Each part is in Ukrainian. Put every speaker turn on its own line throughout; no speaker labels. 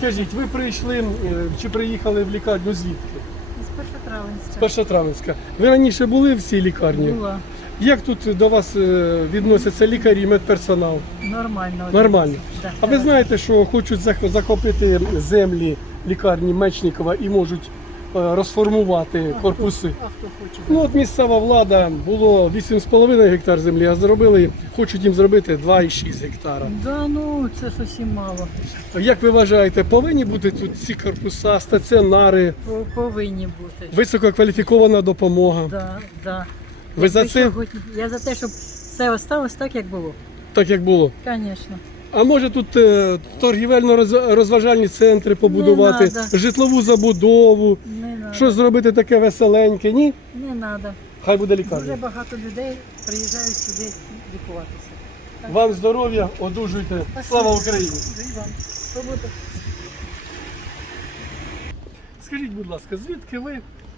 Скажіть, ви прийшли чи приїхали в лікарню звідки?
З Першотравенська.
З Першотравенська. Ви раніше були в цій лікарні?
Була.
Як тут до вас відносяться лікарі, медперсонал?
Нормально.
Нормально.
Да.
А ви знаєте, що хочуть захопити землі лікарні Мечникова і можуть розформувати корпуси?
А хто хоче?
Ну от місцева влада, було 8,5 гектар землі, а зробили, хочуть їм зробити 2,6 гектара.
Да, ну це зовсім мало.
Як ви вважаєте, повинні бути тут ці корпуса, стаціонари,
Повинні бути.
висококваліфікована допомога?
Да, да.
Ви за це?
Я за те, щоб все осталось так, як було.
Так як було.
Звісно.
А може тут торгівельно-розважальні центри побудувати,
Не надо.
житлову забудову,
Не треба.
щось зробити таке веселеньке, ні?
Не треба.
Хай буде
Дуже
лікарня.
багато людей приїжджають сюди лікуватися.
Вам здоров'я, одужуйте. Слава Україні!
Свобода.
Скажіть, будь ласка, звідки ви?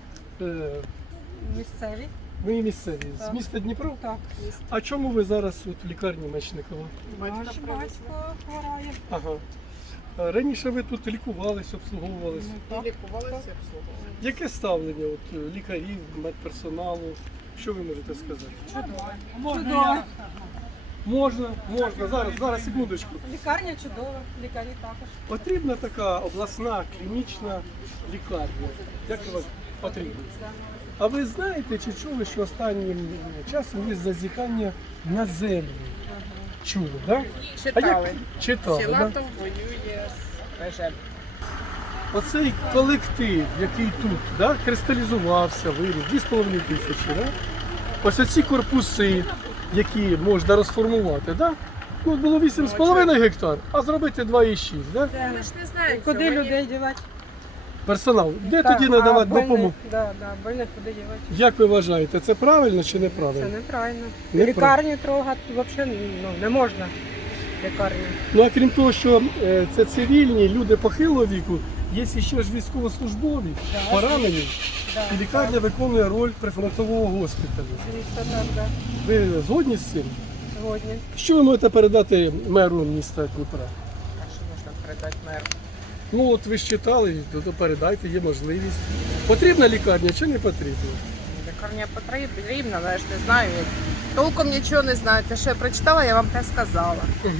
Місцеві?
Ви місцеві, з
Так.
міста Дніпро?
Так.
А чому ви зараз от в лікарні Мечникова?
Наш батько хворає.
Ага. Раніше ви тут лікувались, обслуговувались.
Лікувалися.
Яке ставлення от, лікарів, медперсоналу? Що ви можете сказати?
Чудово.
Можна. Зараз, секундочку.
Лікарня чудова, лікарі також.
Потрібна така обласна клінічна лікарня. Як у вас потрібно? А ви знаєте чи чули, що останнім часом є зазіхання на землю? Чули, так? Да?
Читали.
Читали, да?
Сілатов воює з режим.
Оцей колектив, який тут да, кристалізувався, виріс, 2,5 тисячі, да? Ось оці корпуси, які можна розформувати, да? Ну, було 8,5 гектар, а зробити 2,6, да?
Ми ж не знаємо.
Куди
цього.
людей дівати?
Персонал, де тоді надавати допомогу?
Так, больних куди дівати.
Як ви вважаєте, це правильно чи
Це
неправильно?
неправильно.
Неправильно.
Лікарню трогати взагалі не можна. Лікарню.
Ну а крім того, що це цивільні, люди похилого віку, є ще ж військовослужбові,
Да,
поранені,
Да,
і лікарня виконує роль прифронтового госпіталю.
Звісно, так, да.
Ви згодні з цим?
Згодні.
Що ви можете передати меру міста Дніпра?
А що можна передати меру?
Ну от ви ж читали, то передайте, є можливість. Потрібна лікарня чи не потрібна?
Лікарня потрібна, але я ж не знаю. Толком нічого не знаю. Те, що я прочитала, я вам те сказала.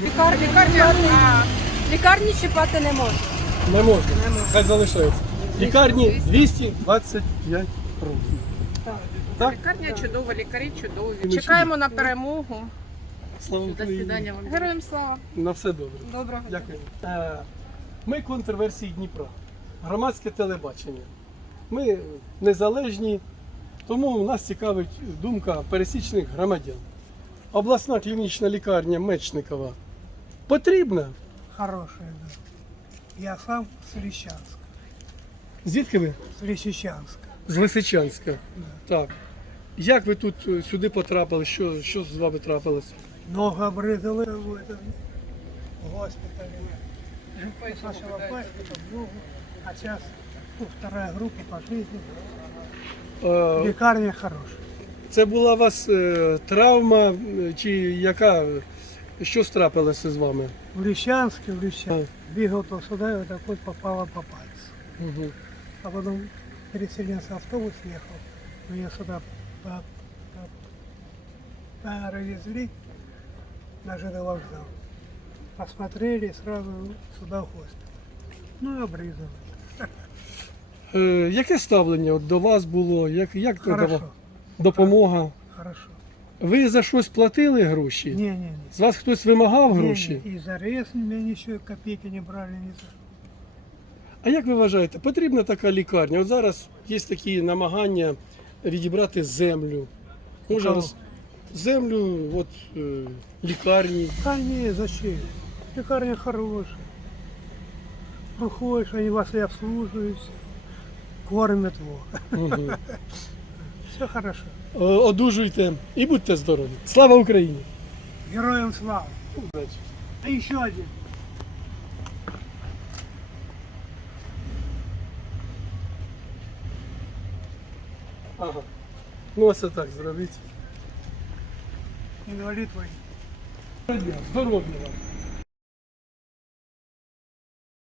Лікарні чіпати не можна.
Не можна, хай залишається. Лікарні 225 років. Так?
Лікарня чудова, лікарі чудові.
Ми
Чекаємо на перемогу.
Слава
До
Україні.
свидання вам. Героям слава.
На все добре.
Доброго.
Дякую. Ми контрверсії Дніпра, громадське телебачення. Ми незалежні, тому нас цікавить думка пересічних громадян. Обласна клінічна лікарня Мечникова потрібна?
Хорошая, да. Я сам с Лисичанска.
Звідки ви?
С Лисичанска.
З Лисичанська. Так. Як ви тут сюди потрапили? Що з вами трапилось?
Ногу обрезала в этом госпитале. Сначала пасть, потом ногу, а сейчас вторая группа по жизни.
Е,
Лекарня хорошая.
Це була у вас травма чи яка? Що трапилося з вами?
В Лисичанске. Бегал то сюда, и вот так вот попало по пальцу.
Угу.
А потом переселенцы автобус ехал. Меня сюда провезли на ЖД вокзал. Посмотрели и сразу сюда в госпиталь. Ну и обрезали.
Яке ставлення от до вас було? Як
Хорошо,
допомога?
хорошо.
Ви за щось платили гроші?
Не.
З вас хтось вимагав
Не,
гроші?
И за рез меня ничего копейки не брали, ни за что.
А як ви вважаєте, потрібна така лікарня? От зараз є такі намагання відібрати землю. Може,
Кого?
землю от, лікарні.
Да не, зачем? Лекарня хорошая. Приходишь, они вас и обслуживают, кормят его.
Угу.
Все хорошо.
Одужуйте і будьте здорові. Слава Україні!
Героям слава.
Удачі!
А еще один.
Ага. Ну ось так зробіть.
Инвалид войны.
Здоров'я вам!